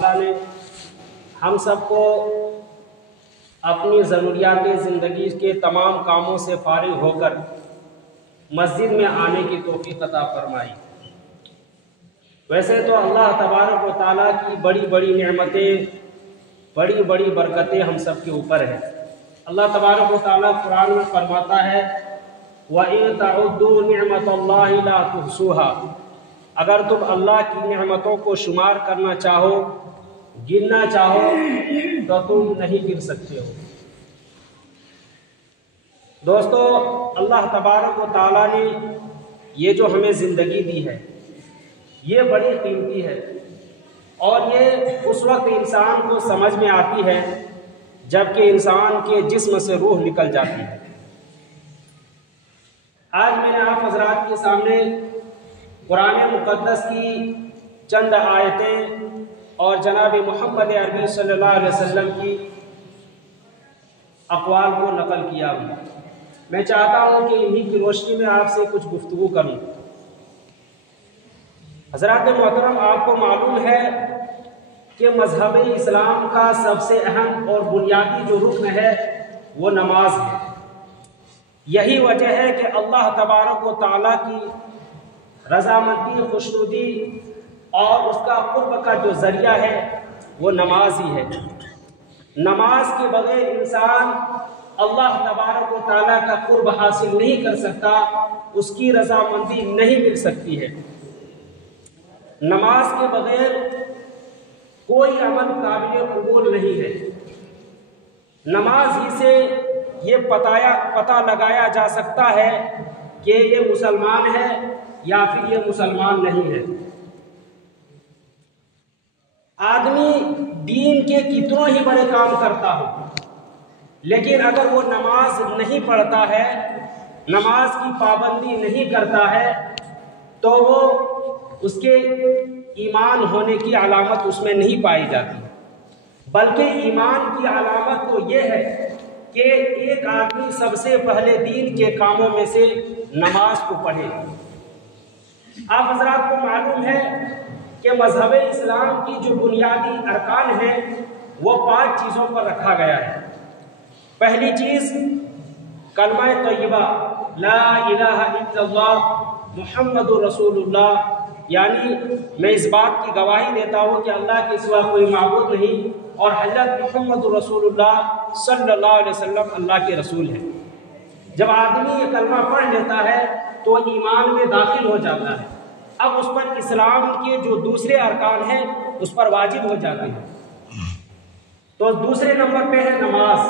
تعالیٰ نے ہم سب کو اپنی ضروریات زندگی کے تمام کاموں سے فارغ ہو کر مسجد میں آنے کی توفیق عطا فرمائی۔ ویسے تو اللہ تبارک و تعالیٰ کی بڑی بڑی نعمتیں، بڑی بڑی برکتیں ہم سب کے اوپر ہیں۔ اللہ تبارک و تعالیٰ قرآن میں فرماتا ہے وَإِن تَعُدُّوا نِعْمَةَ اللَّهِ لَا تُحْصُوهَا، اگر تم اللہ کی نعمتوں کو شمار کرنا چاہو، گننا چاہو تو تم نہیں گن سکتے ہو۔ دوستو، اللہ تبارک و تعالیٰ نے یہ جو ہمیں زندگی دی ہے یہ بڑی قیمتی ہے، اور یہ اس وقت انسان کو سمجھ میں آتی ہے جب کہ انسان کے جسم سے روح نکل جاتی ہے۔ آج میں نے آپ حضرات کے سامنے قرآن مقدس کی چند آیتیں اور جناب محمد عربی صلی اللہ علیہ وسلم کی اقوال کو نقل کیا ہوں۔ میں چاہتا ہوں کہ انہی کی روشنی میں آپ سے کچھ گفتگو کروں۔ حضرات محترم، آپ کو معلوم ہے کہ مذہب اسلام کا سب سے اہم اور بنیادی جو رکن ہے وہ نماز ہے۔ یہی وجہ ہے کہ اللہ تبارک و تعالیٰ کی رضامندی، خوشنودی اور اس کا قرب کا جو ذریعہ ہے وہ نماز ہی ہے۔ نماز کے بغیر انسان اللہ تبارک و تعالیٰ کا قرب حاصل نہیں کر سکتا، اس کی رضامندی نہیں مل سکتی ہے۔ نماز کے بغیر کوئی عمل قابل قبول نہیں ہے۔ نماز ہی سے یہ پتہ لگایا جا سکتا ہے کہ یہ مسلمان ہے یا پھر یہ مسلمان نہیں ہے۔ آدمی دین کے کتنوں ہی بڑے کام کرتا ہو، لیکن اگر وہ نماز نہیں پڑھتا ہے، نماز کی پابندی نہیں کرتا ہے، تو وہ اس کے ایمان ہونے کی علامت اس میں نہیں پائی جاتی، بلکہ ایمان کی علامت تو یہ ہے کہ ایک آدمی سب سے پہلے دین کے کاموں میں سے نماز کو پڑھے۔ آپ حضرات کو معلوم ہے کہ مذہب اسلام کی جو بنیادی ارکان ہیں وہ 5 چیزوں پر رکھا گیا ہے۔ پہلی چیز کلمہ طیبہ لا الہ الا اللہ محمد رسول اللہ، یعنی میں اس بات کی گواہی دیتا ہوں کہ اللہ کے سوا کوئی معبود نہیں اور حضرت محمد رسول اللہ صلی اللہ علیہ وسلم اللہ کے رسول ہیں۔ جب آدمی یہ کلمہ پڑھ لیتا ہے تو ایمان میں داخل ہو جاتا ہے، اب اس پر اسلام کے جو دوسرے ارکان ہیں اس پر واجب ہو جاتے ہیں۔ تو دوسرے نمبر پہ ہے نماز،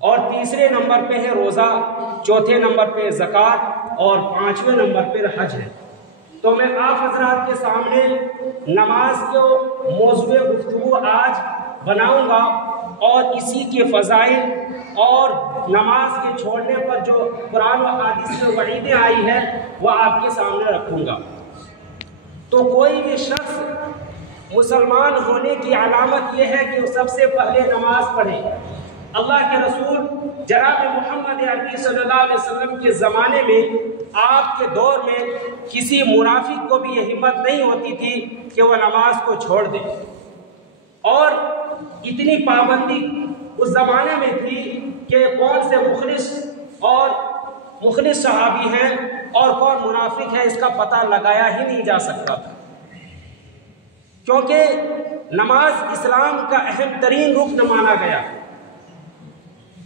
اور تیسرے نمبر پہ ہے روزہ، چوتھے نمبر پہ زکوٰۃ، اور 5ویں نمبر پہ حج ہے۔ تو میں آپ حضرات کے سامنے نماز کو موضوع گفتگو آج بناؤں گا، اور اسی کے فضائل اور نماز کے چھوڑنے پر جو قرآن و حدیث میں وعیدیں آئی ہیں وہ آپ کے سامنے رکھوں گا۔ تو کوئی بھی شخص مسلمان ہونے کی علامت یہ ہے کہ وہ سب سے پہلے نماز پڑھے۔ اللہ کے رسول جناب محمد عربی صلی اللہ علیہ وسلم کے زمانے میں، آپ کے دور میں کسی منافق کو بھی یہ ہمت نہیں ہوتی تھی کہ وہ نماز کو چھوڑ دے، اور اتنی پابندی اس زمانے میں تھی کہ کون سے مخلص صحابی ہیں اور کون منافق ہے اس کا پتہ لگایا ہی نہیں جا سکتا تھا، کیونکہ نماز اسلام کا اہم ترین رکن مانا گیا۔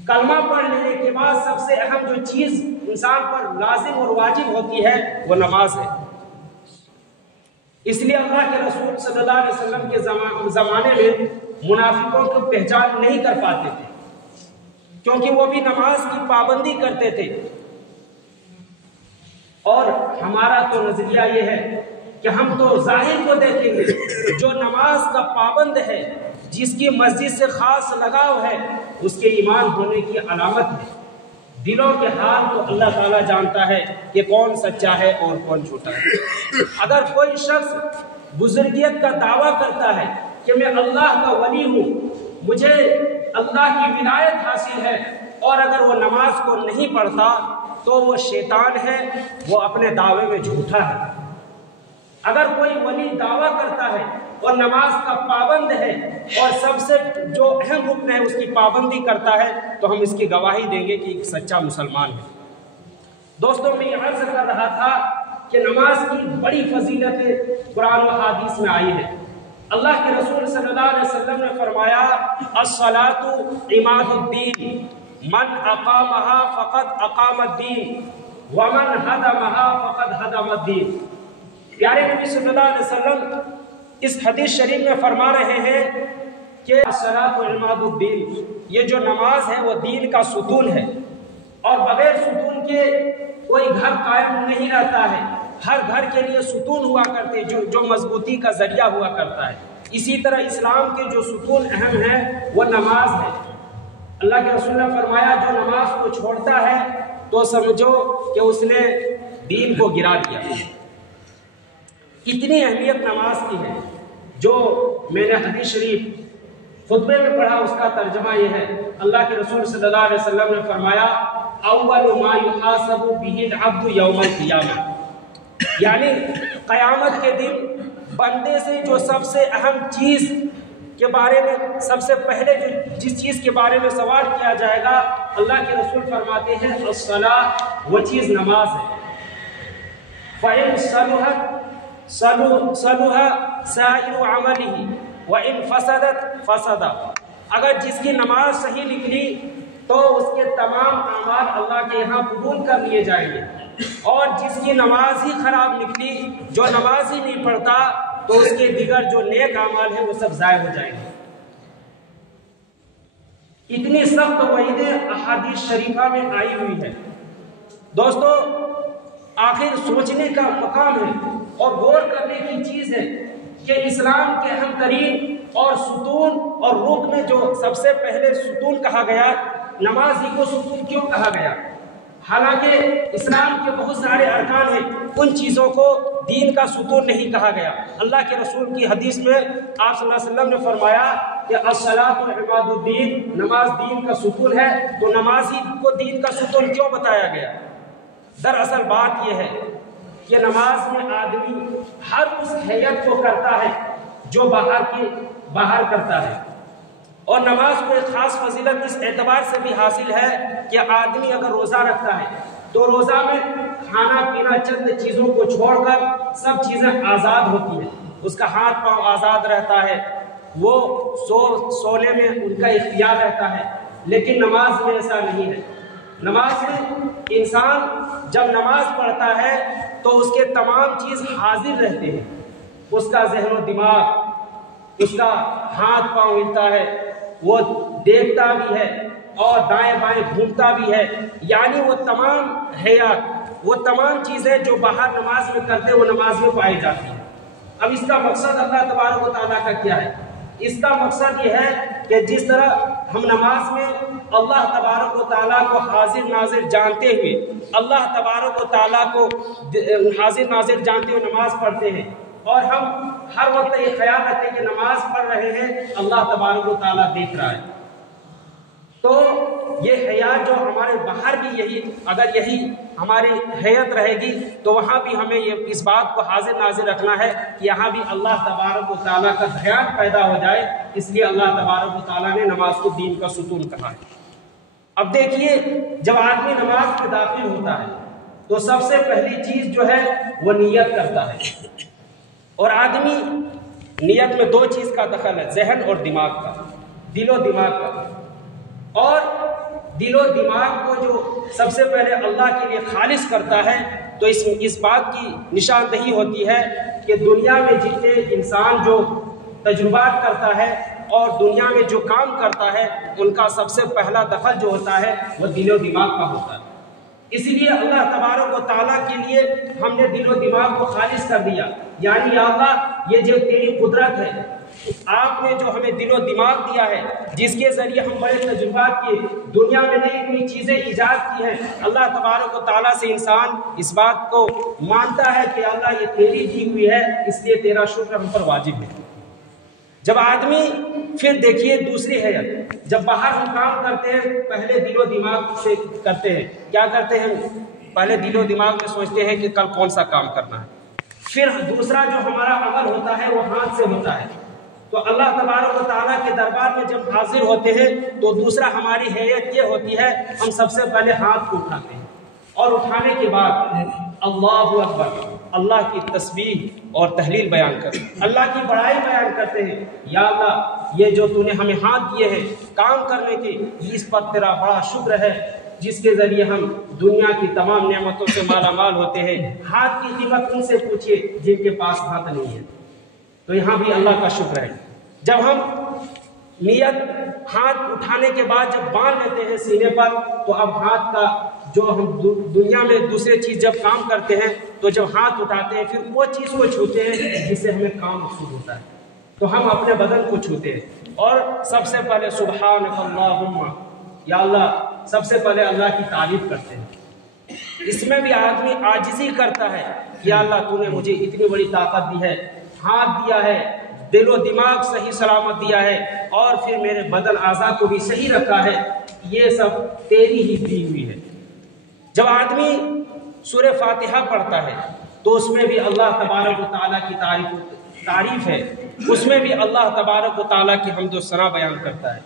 کلمہ پڑھ لینے کے بعد سب سے اہم جو چیز انسان پر لازم اور واجب ہوتی ہے وہ نماز ہے۔ اس لیے اللہ کے رسول صلی اللہ علیہ وسلم کے زمانے میں منافقوں کو پہچان نہیں کر پاتے تھے، کیونکہ وہ بھی نماز کی پابندی کرتے تھے۔ اور ہمارا تو نظریہ یہ ہے کہ ہم تو ظاہر کو دیکھیں گے، جو نماز کا پابند ہے، جس کی مسجد سے خاص لگاؤ ہے، اس کے ایمان ہونے کی علامت ہے۔ دلوں کے حال تو اللہ تعالیٰ جانتا ہے کہ کون سچا ہے اور کون جھوٹا ہے۔ اگر کوئی شخص بزرگیت کا دعویٰ کرتا ہے کہ میں اللہ کا ولی ہوں، مجھے اللہ کی ولایت حاصل ہے، اور اگر وہ نماز کو نہیں پڑھتا تو وہ شیطان ہے، وہ اپنے دعوے میں جھوٹا ہے۔ اگر کوئی ولی دعویٰ کرتا ہے اور نماز کا پابند ہے اور سب سے جو اہم رکن ہے اس کی پابندی کرتا ہے تو ہم اس کی گواہی دیں گے کہ ایک سچا مسلمان ہے۔ دوستوں، میں یہ عرض کر رہا تھا کہ نماز کی بڑی فضیلت قرآن و حدیث میں آئی ہے۔ اللہ کے رسول صلی اللہ علیہ وسلم نے فرمایا الصلاۃ عماد الدین، من اقامها فقد اقام الدین ومن ہدمها فقد ہدم الدین۔ پیارے نبی صلی اللہ علیہ وسلم اس حدیث شریف میں فرما رہے ہیں کہ الصلاۃ عماد الدین، یہ جو نماز ہے وہ دین کا ستون ہے، اور بغیر ستون کے کوئی گھر قائم نہیں رہتا ہے۔ ہر گھر کے لیے ستون ہوا کرتے جو مضبوطی کا ذریعہ ہوا کرتا ہے۔ اسی طرح اسلام کے جو ستون اہم ہے وہ نماز ہے۔ اللہ کے رسول نے فرمایا جو نماز کو چھوڑتا ہے تو سمجھو کہ اس نے دین کو گرا دیا۔ کتنی اہمیت نماز کی ہے، جو میں نے حدیث شریف خطبے میں پڑھا اس کا ترجمہ یہ ہے۔ اللہ کے رسول صلی اللہ علیہ وسلم نے فرمایا اول ما یحاسب به العبد یوم القیامہ، یعنی قیامت کے دن بندے سے جو سب سے اہم چیز کے بارے میں، سب سے پہلے جس چیز کے بارے میں سوال کیا جائے گا، اللہ کے رسول فرماتے ہیں الصلاۃ، وہ چیز نماز ہے۔ فَإِن صَلُحَ سَائِرُ عَمَلِهِ وَإِن فَسَدَتْ فَسَدَ، اگر جس کی نماز صحیح نکلی تو اس کے تمام اعمال اللہ کے یہاں قبول کر لیے جائیں گے، اور جس کی نماز ہی خراب نکلی، جو نماز ہی نہیں پڑھتا، تو اس کے دیگر جو نیک اعمال ہیں وہ سب ضائع ہو جائیں گے۔ اتنی سخت وعیدیں احادیث شریفہ میں آئی ہوئی ہے۔ دوستو، آخر سوچنے کا مقام ہے اور غور کرنے کی چیز ہے کہ اسلام کے اہم ترین اور ستون اور رکن میں جو سب سے پہلے ستون کہا گیا، نماز ہی کو ستون کیوں کہا گیا؟ حالانکہ اسلام کے بہت سارے ارکان ہیں، ان چیزوں کو دین کا ستون نہیں کہا گیا۔ اللہ کے رسول کی حدیث میں آپ صلی اللہ علیہ وسلم نے فرمایا کہ الصلاۃ عماد الدین، نماز دین کا ستون ہے، تو نماز ہی کو دین کا ستون کیوں بتایا گیا؟ دراصل بات یہ ہے کہ نماز میں آدمی ہر اس حیت کو کرتا ہے جو باہر کرتا ہے، اور نماز کو ایک خاص فضیلت اس اعتبار سے بھی حاصل ہے کہ آدمی اگر روزہ رکھتا ہے تو روزہ میں کھانا پینا چند چیزوں کو چھوڑ کر سب چیزیں آزاد ہوتی ہیں، اس کا ہاتھ پاؤں آزاد رہتا ہے، وہ سونے میں ان کا اختیار رہتا ہے۔ لیکن نماز میں ایسا نہیں ہے۔ نماز میں انسان جب نماز پڑھتا ہے تو اس کے تمام چیز حاضر رہتے ہیں، اس کا ذہن و دماغ، اس کا ہاتھ پاؤں ہلتا ہے، وہ دیکھتا بھی ہے اور دائیں بائیں گھومتا بھی ہے، یعنی وہ تمام حیات، وہ تمام چیزیں جو باہر نماز میں کرتے وہ نماز میں پائی جاتی ہیں۔ اب اس کا مقصد اللہ تبارک و تعالیٰ کا کیا ہے؟ اس کا مقصد یہ ہے کہ جس طرح ہم نماز میں اللہ تبارک و تعالیٰ کو حاضر ناظر جانتے ہوئے، اللہ تبارک و تعالیٰ کو حاضر ناظر جانتے ہوئے نماز پڑھتے ہیں، اور ہم ہر وقت یہ خیال رکھتے ہیں کہ نماز پڑھ رہے ہیں اللہ تبارک و تعالیٰ دیکھ رہا ہے، تو یہ حیات جو ہمارے باہر بھی اگر یہی ہماری حیت رہے گی تو وہاں بھی ہمیں اس بات کو حاضر ناظر رکھنا ہے کہ یہاں بھی اللہ تبارک و تعالیٰ کا دھیان پیدا ہو جائے۔ اس لیے اللہ تبارک و تعالیٰ نے نماز کو دین کا ستون کہا ہے۔ اب دیکھیے، جب آدمی نماز میں داخل ہوتا ہے تو سب سے پہلی چیز جو ہے وہ نیت کرتا ہے، اور آدمی نیت میں دو چیز کا دخل ہے، ذہن اور دماغ کا، دل و دماغ کا، اور دل و دماغ کو جو سب سے پہلے اللہ کے لیے خالص کرتا ہے تو اس بات کی نشاندہی ہوتی ہے کہ دنیا میں جتنے انسان جو تجربات کرتا ہے اور دنیا میں جو کام کرتا ہے ان کا سب سے پہلا دخل جو ہوتا ہے وہ دل و دماغ کا ہوتا ہے۔ اسی لیے اللہ تبارک و تعالیٰ کے لیے ہم نے دل و دماغ کو خالص کر دیا، یعنی یا اللہ یہ جو تیری قدرت ہے، آپ نے جو ہمیں دل و دماغ دیا ہے جس کے ذریعے ہم بڑے تجربات کیے، دنیا میں نئی نئی چیزیں ایجاد کی ہیں، اللہ تبارک و تعالیٰ سے انسان اس بات کو مانتا ہے کہ اللہ یہ تیری دی ہوئی ہے، اس لیے تیرا شکر ہم پر واجب ہے۔ جب آدمی پھر دیکھیے دوسری حیت، جب باہر ہم کام کرتے ہیں پہلے دل و دماغ سے کرتے ہیں، کیا کرتے ہیں؟ پہلے دل و دماغ میں سوچتے ہیں کہ کل کون سا کام کرنا ہے، پھر دوسرا جو ہمارا عمل ہوتا ہے وہ ہاتھ سے ہوتا ہے. تو اللہ تبارک و تعالیٰ کے دربار میں جب حاضر ہوتے ہیں تو دوسرا ہماری حیثیت یہ ہوتی ہے، ہم سب سے پہلے ہاتھ کو اٹھاتے ہیں اور اٹھانے کے بعد اللہ اکبر، اللہ کی تسبیح اور تحلیل بیان کرتے ہیں، اللہ کی بڑائی بیان کرتے ہیں. یا اللہ، یہ جو تو نے ہمیں ہاتھ دیے ہیں کام کرنے کے، اس پر تیرا بڑا شکر ہے جس کے ذریعے ہم دنیا کی تمام نعمتوں سے مالا مال ہوتے ہیں. ہاتھ کی قیمت ان سے پوچھیے جن کے پاس ہاتھ نہیں ہے. تو یہاں بھی اللہ کا شکر ہے. جب ہم نیت ہاتھ اٹھانے کے بعد جب باندھ لیتے ہیں سینے پر، تو اب ہاتھ کا جو ہم دنیا میں دوسرے چیز جب کام کرتے ہیں تو جب ہاتھ اٹھاتے ہیں پھر وہ چیز کو چھوتے ہیں جس سے ہمیں کام مقصود ہوتا ہے. تو ہم اپنے بدن کو چھوتے ہیں اور سب سے پہلے سبحانک اللہم، یا اللہ، سب سے پہلے اللہ کی تعریف کرتے ہیں. اس میں بھی آدمی عاجزی کرتا ہے، یا اللہ تو نے مجھے اتنی بڑی طاقت دی ہے، ہاتھ دیا ہے، دل و دماغ صحیح سلامت دیا ہے، اور پھر میرے بدن اعضاء کو بھی صحیح رکھا ہے، یہ سب تیری ہی دی ہوئی ہے. جب آدمی سورہ فاتحہ پڑھتا ہے تو اس میں بھی اللہ تبارک و تعالیٰ کی تعریف ہے، اس میں بھی اللہ تبارک و تعالیٰ کی حمد و ثنا بیان کرتا ہے.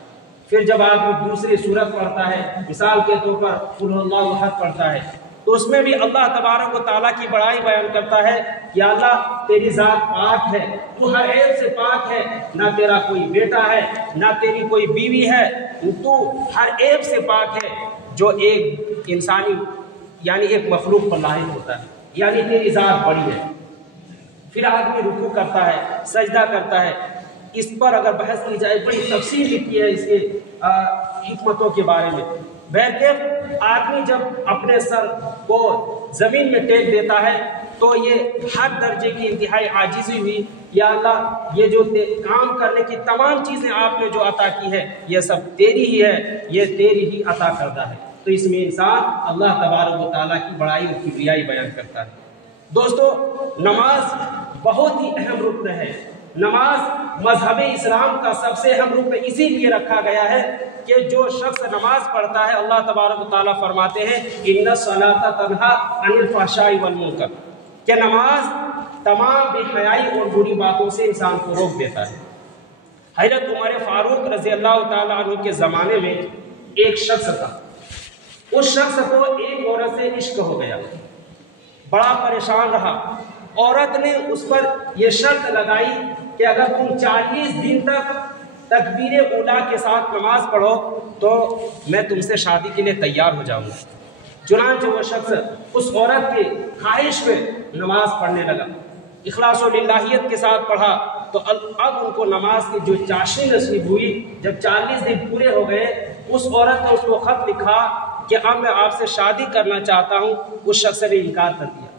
پھر جب آدمی دوسری سورت پڑھتا ہے، مثال کے طور پر قل هو اللہ احد پڑھتا ہے، تو اس میں بھی اللہ تبارک و تعالیٰ کی بڑائی بیان کرتا ہے کہ اللہ تیری ذات پاک ہے، تو ہر عیب سے پاک ہے، نہ تیرا کوئی بیٹا ہے نہ تیری کوئی بیوی ہے، تو ہر عیب سے پاک ہے جو ایک انسانی یعنی ایک مخلوق پر لاحق ہوتا ہے، یعنی تیری ذات بڑی ہے. پھر آدمی رکوع کرتا ہے، سجدہ کرتا ہے. اس پر اگر بحث کی جائے بڑی تفصیل لکھی ہے اس کے حکمتوں کے بارے میں. بہرکیف آدمی جب اپنے سر کو زمین میں ٹیک دیتا ہے تو یہ ہر درجے کی انتہائی عاجزی ہوئی، یا اللہ یہ جو کام کرنے کی تمام چیزیں آپ نے جو عطا کی ہے یہ سب تیری ہی ہے، یہ تیری ہی عطا کردہ ہے. تو اس میں انسان اللہ تبارک و تعالیٰ کی بڑائی اور کبریائی بیان کرتا ہے. دوستو، نماز بہت ہی اہم رکن ہے. نماز مذہب اسلام کا سب سے اہم رکن اسی لیے رکھا گیا ہے کہ جو شخص نماز پڑھتا ہے اللہ تبارک و تعالیٰ فرماتے ہیں ان الصلاۃ تنہی عن الفحشاء والمنکر، کہ نماز تمام بے حیائی اور بری باتوں سے انسان کو روک دیتا ہے. حضرت عمر فاروق رضی اللہ تعالیٰ عنہ کے زمانے میں ایک شخص تھا، اس شخص کو ایک عورت سے عشق ہو گیا، بڑا پریشان رہا. عورت نے اس پر یہ شرط لگائی کہ اگر تم 40 دن تک تکبیر اولیٰ کے ساتھ نماز پڑھو تو میں تم سے شادی کے لیے تیار ہو جاؤں گا. چنانچہ وہ شخص اس عورت کی خواہش پہ نماز پڑھنے لگا، اخلاص و للہیت کے ساتھ پڑھا. تو اب ان کو نماز کی جو چاشنی نصیب ہوئی، جب 40 دن پورے ہو گئے، اس عورت نے اس کو خط لکھا کہ اب میں آپ سے شادی کرنا چاہتا ہوں. اس شخص نے انکار کر دیا،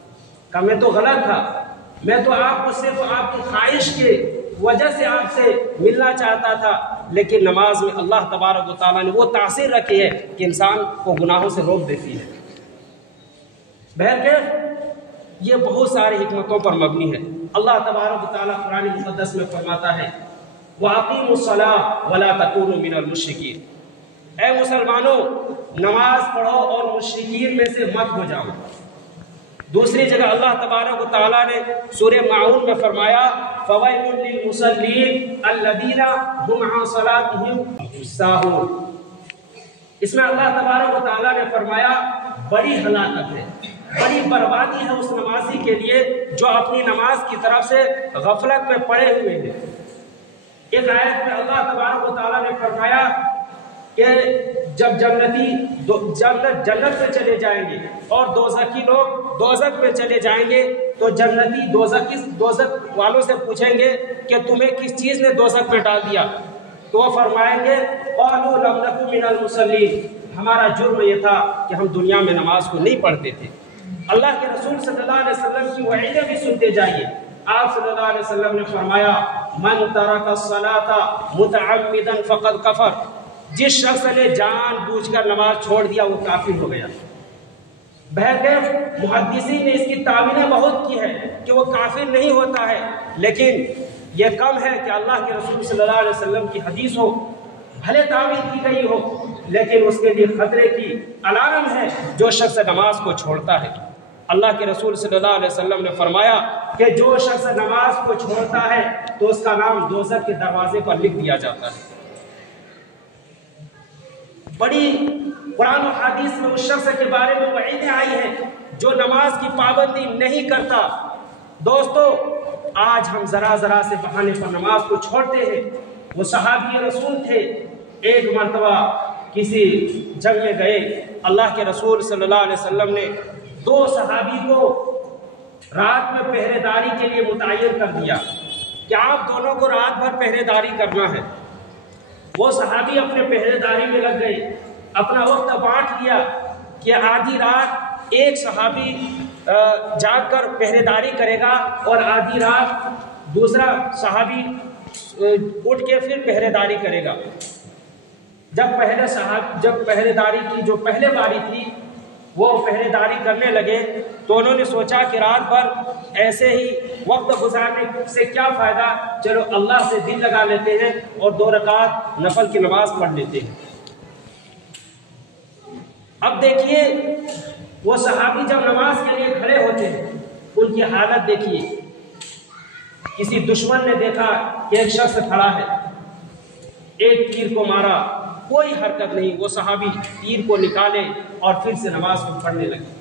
کہا میں تو غلط تھا، میں تو آپ کو صرف آپ کی خواہش کی وجہ سے آپ سے ملنا چاہتا تھا. لیکن نماز میں اللہ تبارک و تعالیٰ نے وہ تاثیر رکھی ہے کہ انسان کو گناہوں سے روک دیتی ہے. بہرکیف یہ بہت ساری حکمتوں پر مبنی ہے. اللہ تبارک و تعالیٰ قرآن مقدس میں فرماتا ہے وَأَقِيمُوا الصَّلَاةَ وَلَا تَكُونُوا مِنَ الْمُشْرِكِينَ، اے مسلمانوں نماز پڑھو اور مشرکین میں سے مت ہو جاؤ. دوسری جگہ اللہ تبارک و تعالیٰ نے سورہ ماعون میں فرمایا فَوَيْلٌ لِّلْمُصَلِّينَ الَّذِينَ هُمْ عَن صَلَاتِهِمْ سَاهُونَ. اس میں اللہ تبارک و تعالیٰ نے فرمایا بڑی ہلاکت ہے، بڑی بربادی ہے اس نمازی کے لیے جو اپنی نماز کی طرف سے غفلت میں پڑے ہوئے ہیں. ایک آیت میں اللہ تبارک و تعالیٰ نے فرمایا کہ جب جنت میں چلے جائیں گے اور دوزخی لوگ دوزخ میں چلے جائیں گے تو جنتی دوزخ والوں سے پوچھیں گے کہ تمہیں کس چیز نے دوزخ میں ڈال دیا؟ تو وہ فرمائیں گے قالوا لم نکن من المصلین، ہمارا جرم یہ تھا کہ ہم دنیا میں نماز کو نہیں پڑھتے تھے. اللہ کے رسول صلی اللہ علیہ وسلم کی وعیدیں بھی سنتے جائیے. آپ صلی اللہ علیہ وسلم نے فرمایا من ترک الصلاۃ متعمدا فقد کفر، جس شخص نے جان بوجھ کر نماز چھوڑ دیا وہ کافر ہو گیا. بہرکیف محدثین نے اس کی تعویلیں بہت کی ہے کہ وہ کافر نہیں ہوتا ہے، لیکن یہ کم ہے کہ اللہ کے رسول صلی اللہ علیہ وسلم کی حدیث ہو، بھلے تعویل کی گئی ہو، لیکن اس کے لیے خطرے کی علامت ہے جو شخص نماز کو چھوڑتا ہے. اللہ کے رسول صلی اللہ علیہ وسلم نے فرمایا کہ جو شخص نماز کو چھوڑتا ہے تو اس کا نام دوزخ کے دروازے پر لکھ دیا جاتا ہے۔ بڑی قرآن و حدیث میں اس شخص کے بارے میں وعیدیں آئی ہیں جو نماز کی پابندی نہیں کرتا۔ دوستو، آج ہم ذرا ذرا سے بہانے پر نماز کو چھوڑتے ہیں۔ وہ صحابی رسول تھے، ایک مرتبہ کسی جنگ میں گئے، اللہ کے رسول صلی اللہ علیہ وسلم نے 2 صحابی کو رات میں پہرے داری کے لیے متعین کر دیا کہ آپ دونوں کو رات بھر پہرے داری کرنا ہے۔ وہ صحابی اپنے پہرے داری میں لگ گئے، اپنا وقت بانٹ لیا کہ آدھی رات ایک صحابی جاگ کر پہرے داری کرے گا اور آدھی رات دوسرا صحابی اٹھ کے پھر پہرے داری کرے گا۔ جب پہرے داری کی جو پہلے باری تھی وہ پہرے داری کرنے لگے تو انہوں نے سوچا کہ رات بھر ایسے ہی وقت گزارنے سے کیا فائدہ، چلو اللہ سے دل لگا لیتے ہیں اور 2 رکعت نفل کی نماز پڑھ لیتے ہیں۔ اب دیکھیے وہ صحابی جب نماز کے لیے کھڑے ہوتے ہیں ان کی حالت دیکھیے۔ کسی دشمن نے دیکھا کہ ایک شخص کھڑا ہے، ایک تیر کو مارا، کوئی حرکت نہیں، وہ صحابی تیر کو نکالے اور پھر سے نماز کو پڑھنے لگے۔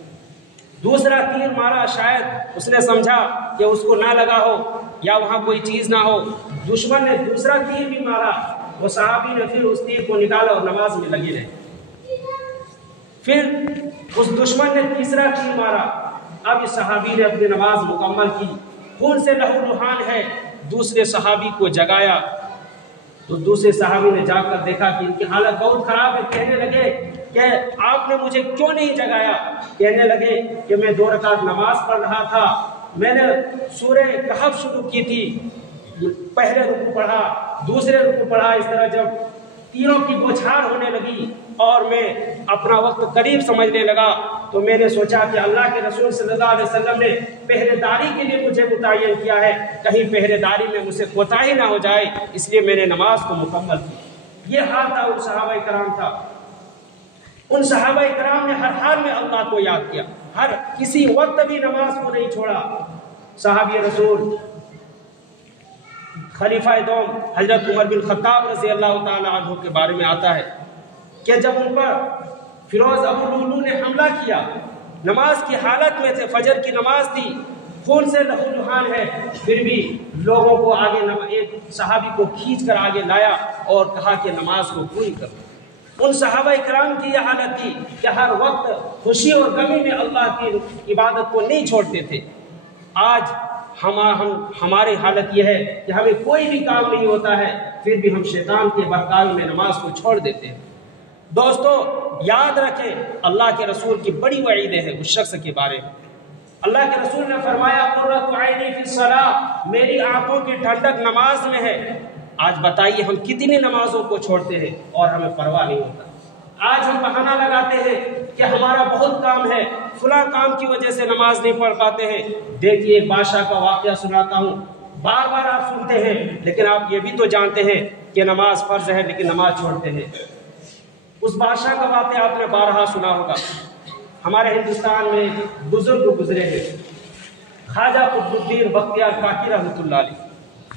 دوسرا تیر مارا، شاید اس نے سمجھا کہ اس کو نہ لگا ہو یا وہاں کوئی چیز نہ ہو، دشمن نے دوسرا تیر بھی مارا، وہ صحابی نے پھر اس تیر کو نکالا اور نماز میں لگے رہے۔ پھر اس دشمن نے تیسرا تیر مارا، اب اس صحابی نے اپنی نماز مکمل کی، خون سے لہو لہان ہے، دوسرے صحابی کو جگایا تو دوسرے صحابی نے جا کر دیکھا کہ ان کی حالت بہت خراب ہے، کہنے لگے کہ آپ نے مجھے کیوں نہیں جگایا؟ کہنے لگے کہ میں 2 رکعت نماز پڑھ رہا تھا، میں نے سورہ کہف شروع کی تھی، پہلے رکوع پڑھا، دوسرے رکوع پڑھا، اس طرح جب تیروں کی بوچھار ہونے لگی اور میں اپنا وقت قریب سمجھنے لگا تو میں نے سوچا کہ اللہ کے رسول صلی اللہ علیہ وسلم نے پہرے داری کے لیے مجھے متعین کیا ہے، کہیں پہرے داری میں مجھ سے کوتاہی نہ ہو جائے، اس لیے میں نے نماز کو مکمل کی۔ یہ حال تھا ان صحابہ کرام کا۔ ان صحابہ کرام نے ہر حال میں اللہ کو یاد کیا، ہر کسی وقت بھی نماز کو نہیں چھوڑا۔ صحابی رسول خلیفہ دوم حضرت عمر بن خطاب رضی اللہ تعالی عنہ کے بارے میں آتا ہے کہ جب ان پر فیروز ابو لولو نے حملہ کیا، نماز کی حالت میں تھے، فجر کی نماز تھی، خون سے لہو لہان ہے، پھر بھی لوگوں کو آگے ایک صحابی کو کھینچ کر آگے لایا اور کہا کہ نماز کو پوری کرو۔ ان صحابہ کرام کی یہ حالت تھی کہ ہر وقت خوشی اور غمی میں اللہ کی عبادت کو نہیں چھوڑتے تھے۔ آج ہماری حالت یہ ہے کہ ہمیں کوئی بھی کام نہیں ہوتا ہے، پھر بھی ہم شیطان کے بہکاوے میں نماز کو چھوڑ دیتے ہیں۔ دوستو یاد رکھیں، اللہ کے رسول کی بڑی وعیدیں ہیں اس شخص کے بارے میں۔ اللہ کے رسول نے فرمایا قرۃ عینی فی الصلاۃ، میری آنکھوں کی ٹھنڈک نماز میں ہے۔ آج بتائیے ہم کتنی نمازوں کو چھوڑتے ہیں اور ہمیں پرواہ نہیں ہوتا۔ آج ہم بہانہ لگاتے ہیں کہ ہمارا بہت کام ہے، فلاں کام کی وجہ سے نماز نہیں پڑھ پاتے ہیں۔ دیکھیے ایک بادشاہ کا واقعہ سناتا ہوں، بار بار آپ سنتے ہیں لیکن آپ یہ بھی تو جانتے ہیں کہ نماز فرض ہے لیکن نماز چھوڑتے ہیں۔ اس بادشاہ کا واقعہ آپ نے بارہا سنا ہوگا۔ ہمارے ہندوستان میں بزرگ گزرے ہیں، خواجہ قطب الدین بختیار کاکی رحمۃ اللہ علیہ،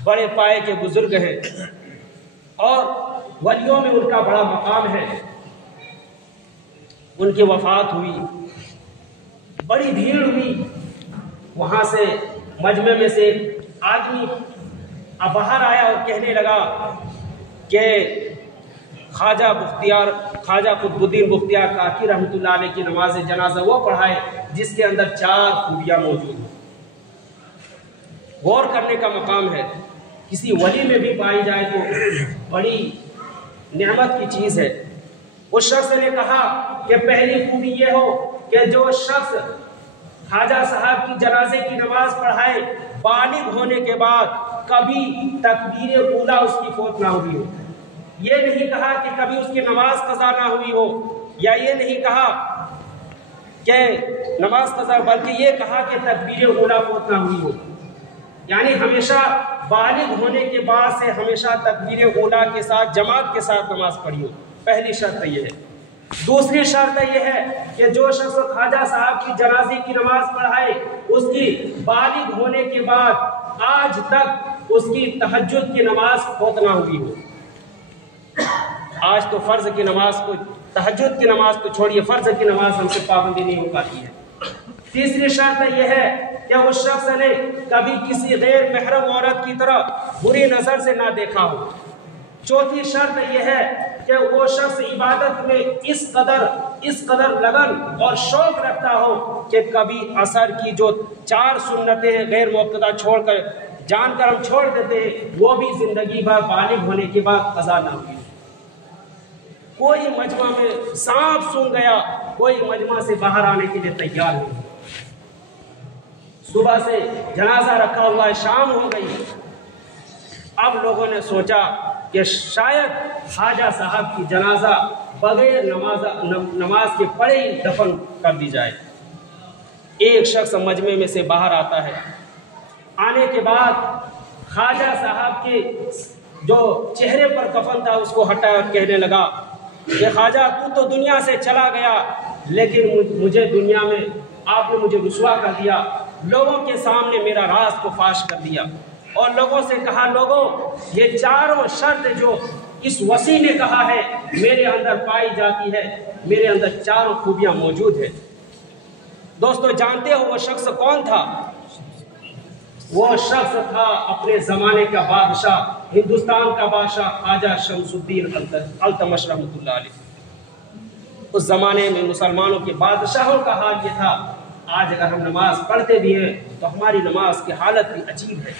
بڑے پائے کے بزرگ ہیں اور ولیوں میں ان کا بڑا مقام ہے۔ ان کی وفات ہوئی، بڑی بھیڑ ہوئی، وہاں سے مجمع میں سے ایک آدمی باہر آیا اور کہنے لگا کہ خواجہ قطب الدین بختیار کاکی رحمۃ اللہ علیہ کی نماز جنازہ وہ پڑھائے جس کے اندر 4 خوبیاں موجود ہیں۔ غور کرنے کا مقام ہے، کسی ولی میں بھی پائی جائے تو بڑی نعمت کی چیز ہے۔ اس شخص نے کہا کہ پہلی خوبی یہ ہو کہ جو شخص خواجہ صاحب کی جنازے کی نماز پڑھائے بالغ ہونے کے بعد کبھی تکبیر اولیٰ اس کی فوت نہ ہوئی ہو۔ یہ نہیں کہا کہ کبھی اس کی نماز قضا نہ ہوئی ہو، یا یہ نہیں کہا کہ نماز قضا، بلکہ یہ کہا کہ تکبیر اولیٰ فوت نہ ہوئی ہو۔ یعنی ہمیشہ بالغ ہونے کے بعد سے ہمیشہ تکبیر اولیٰ کے ساتھ جماعت کے ساتھ نماز پڑھی ہو، پہلی شرط یہ ہے۔ دوسری شرط یہ ہے کہ جو شخص خواجہ صاحب کی جنازے کی نماز پڑھائے اس کی بالغ ہونے کے بعد آج تک اس کی تہجد کی نماز فوت نہ ہوئی ہو۔ آج تو فرض کی نماز کو، تہجد کی نماز کو چھوڑیے، فرض کی نماز ہم سے پابندی نہیں ہو پاتی ہے۔ تیسری شرط یہ ہے کہ اس شخص نے کبھی کسی غیر محرم عورت کی طرف بری نظر سے نہ دیکھا ہو۔ چوتھی شرط یہ ہے کہ وہ شخص عبادت میں اس قدر لگن اور شوق رکھتا ہو کہ کبھی عصر کی جو 4 سنتیں غیر موقتہ چھوڑ کر جان کر ہم چھوڑ دیتے ہیں وہ بھی زندگی بھر بالغ ہونے کے بعد قضا نہ ہوئی۔ کوئی مجمع میں سانپ سونگ گیا، کوئی مجمع سے باہر آنے کے لیے تیار نہیں۔ صبح سے جنازہ رکھا ہوا ہے، شام ہو گئی، اب لوگوں نے سوچا کہ شاید خواجہ صاحب کی جنازہ بغیر نماز کے پڑھے ہی دفن کر دی جائے۔ ایک شخص مجمع میں سے باہر آتا ہے، آنے کے بعد خواجہ صاحب کے جو چہرے پر کفن تھا اس کو ہٹا کر کہنے لگا کہ خواجہ تو دنیا سے چلا گیا، لیکن مجھے دنیا میں آپ نے مجھے رسوا کر دیا، لوگوں کے سامنے میرا راز کو فاش کر دیا، اور لوگوں سے کہا لوگوں یہ چاروں شرط جو اس وسیع نے کہا ہے میرے اندر پائی جاتی ہے، میرے اندر چاروں خوبیاں موجود ہیں۔ دوستو جانتے ہو وہ شخص کون تھا؟ وہ شخص تھا اپنے زمانے کا بادشاہ، ہندوستان کا بادشاہ خواجہ شمس الدین التمش رحمۃ اللہ علیہ۔ اس زمانے میں مسلمانوں کے بادشاہوں کا حال یہ تھا۔ آج اگر ہم نماز پڑھتے بھی ہیں تو ہماری نماز کی حالت بھی عجیب ہے۔